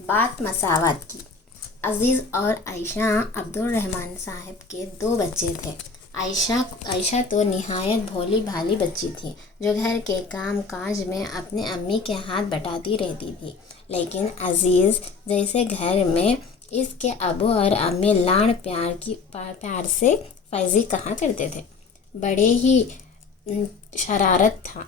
بات مساوات کی۔ عزیز اور عائشہ عبدالرحمن صاحب کے 2 بچے تھے۔ عائشہ تو نہایت بھولی بھالی بچی تھی جو گھر کے کام کاج میں اپنی امی کے ہاتھ بٹاتی رہتی تھی، لیکن عزیز جیسے گھر میں اس کے ابو اور امی لاڑ پیار سے فائزی کہا کرتے تھے، بڑے ہی شرارت تھا،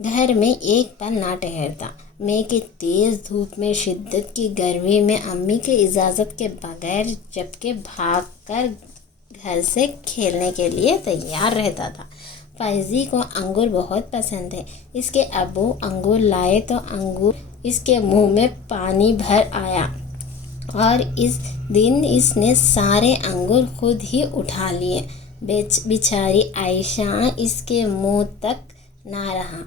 گھر میں ایک پل نہ ٹھہرتا۔ مئی کی تیز دھوپ میں، شدت کی گرمی میں امی کی اجازت کے بغیر جبکہ بھاگ کر گھر سے کھیلنے کے لیے تیار رہتا تھا۔ فائزی کو انگور بہت پسند تھے۔ اس کے ابو انگور لائے تو انگور اس کے منہ میں پانی بھر آیا اور اس دن اس نے سارے انگور خود ہی اٹھا لیے۔ بیچاری عائشہ اس کے منہ تک نہ رہا۔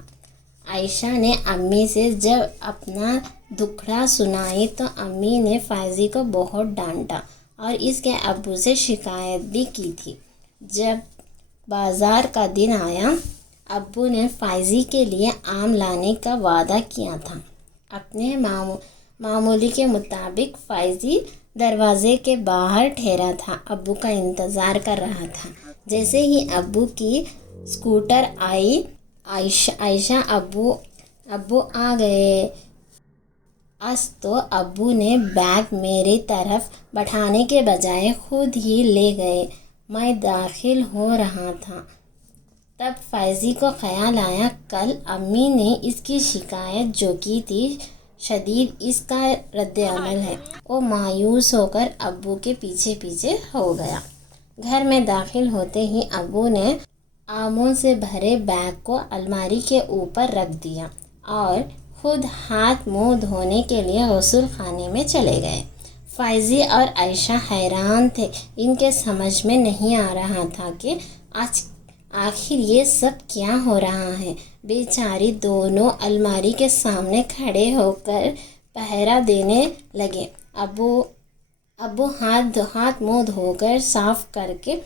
عائشہ نے امی سے جب اپنا دکھڑا سنائی تو امی نے فائزی کو بہت ڈانٹا اور اس کے ابو سے شکایت بھی کی تھی۔ جب بازار کا دن آیا، ابو نے فائزی کے لیے آم لانے کا وعدہ کیا تھا۔ اپنے معمول کے مطابق فائزی دروازے کے باہر ٹھہرا تھا، ابو کا انتظار کر رہا تھا۔ جیسے ہی ابو کی اسکوٹر آئی، عائشہ ابو آ گئے۔ تو ابو نے بیگ میری طرف بڑھانے کے بجائے خود ہی لے گئے۔ میں داخل ہو رہا تھا، تب فائزی کو خیال آیا کل امی نے اس کی شکایت جو کی تھی، شاید اس کا رد عمل ہے۔ وہ مایوس ہو کر ابو کے پیچھے پیچھے ہو گیا۔ گھر میں داخل ہوتے ہی ابو نے آموں سے بھرے بیگ کو الماری کے اوپر رکھ دیا اور خود ہاتھ منہ دھونے کے لیے غسل خانے میں چلے گئے۔ فائزی اور عائشہ حیران تھے، ان کے سمجھ میں نہیں آ رہا تھا کہ آخر یہ سب کیا ہو رہا ہے۔ بیچاری دونوں الماری کے سامنے کھڑے ہو کر پہرا دینے لگے۔ ابو ہاتھ منہ دھو کر صاف کر کے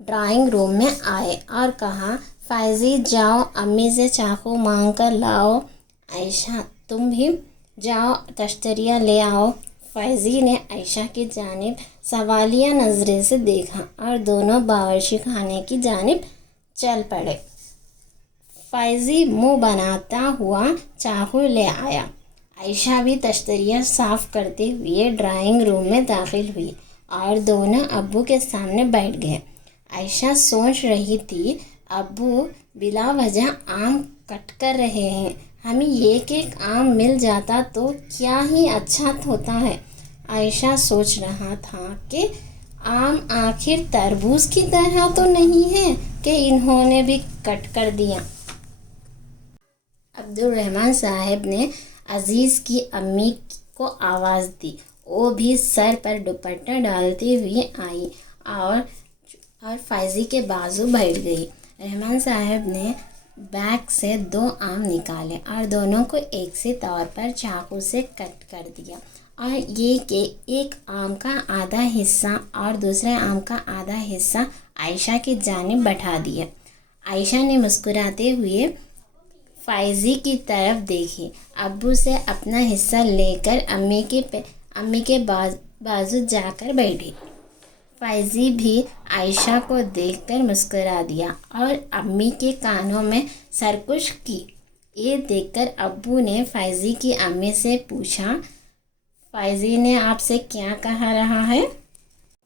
ڈرائنگ روم میں آئے اور کہا، فائزی جاؤ امی سے چاقو مانگ کر لاؤ، عائشہ تم بھی جاؤ تشتریاں لے آؤ۔ فائزی نے عائشہ کی جانب سوالیہ نظریں سے دیکھا اور دونوں باورچی خانے کی جانب چل پڑے۔ فائزی منہ بناتا ہوا چاقو لے آیا۔ عائشہ بھی تشتریاں صاف کرتے ہوئے ڈرائنگ روم میں داخل ہوئی اور دونوں ابو کے سامنے بیٹھ گئے۔ عائشہ سوچ رہی تھی، ابو بلا وجہ آم کٹ کر رہے ہیں، ہمیں ایک آم مل جاتا تو کیا ہی اچھا ہوتا ہے۔ عائشہ سوچ رہا تھا کہ آم آخر تربوز کی طرح تو نہیں ہے کہ انہوں نے بھی کٹ کر دیا۔ عبدالرحمن صاحب نے عزیز کی امی کو آواز دی، وہ بھی سر پر دوپٹہ ڈالتے ہوئے آئی اور فائزی کے بازو بیٹھ گئی۔ رحمان صاحب نے بیگ سے 2 آم نکالے اور دونوں کو ایک سی طور پر چاقو سے کٹ کر دیا اور یہ کہ ایک آم کا آدھا حصہ اور دوسرے آم کا آدھا حصہ عائشہ کی جانب بڑھا دیا۔ عائشہ نے مسکراتے ہوئے فائزی کی طرف دیکھی، ابو سے اپنا حصہ لے کر امی کے بازو جا کر بیٹھی۔ فائزی بھی عائشہ کو دیکھ کر مسکرا دیا اور امی کے کانوں میں سرکش کی۔ یہ دیکھ کر ابو نے فائزی کی امی سے پوچھا، فائزی نے آپ سے کیا کہہ رہا ہے؟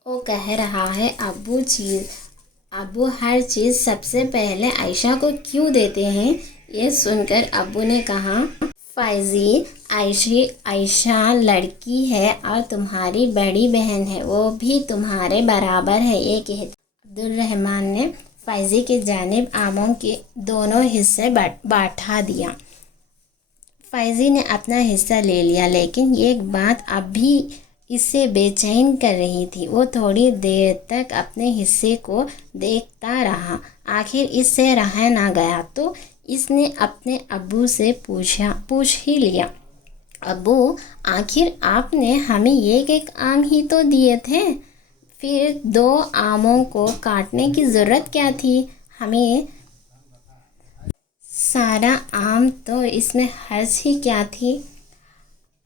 وہ کہہ رہا ہے ابو ہر چیز سب سے پہلے عائشہ کو کیوں دیتے ہیں؟ یہ سن کر ابو نے کہا، فائزی عائشہ لڑکی ہے اور تمہاری بڑی بہن ہے، وہ بھی تمہارے برابر ہے، یہ کہتے عبدالرحمن نے فائزی کی جانب آموں کے دونوں حصے بانٹا دیا۔ فائزی نے اپنا حصہ لے لیا، لیکن ایک بات اب بھی اسے بے چین کر رہی تھی۔ وہ تھوڑی دیر تک اپنے حصے کو دیکھتا رہا، آخر اس سے رہا نہ گیا تو اس نے اپنے ابو سے پوچھ ہی لیا، ابو آخر آپ نے ہمیں ایک آم ہی تو دیے تھے، پھر 2 آموں کو کاٹنے کی ضرورت کیا تھی؟ ہمیں سارا آم تو اس میں حرج ہی کیا تھی؟